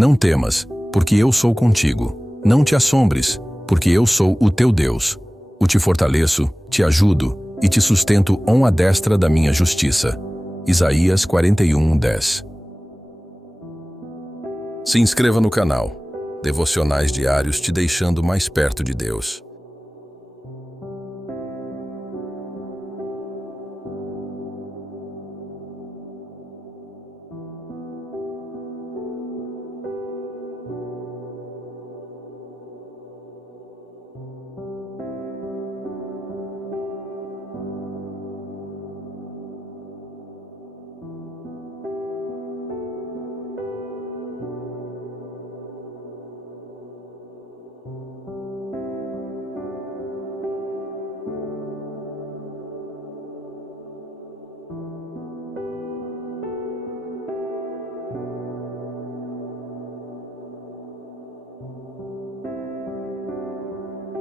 Não temas, porque eu sou contigo. Não te assombres, porque eu sou o teu Deus. Eu te fortaleço, te ajudo e te sustento com a destra da minha justiça. Isaías 41:10. Se inscreva no canal. Devocionais diários te deixando mais perto de Deus.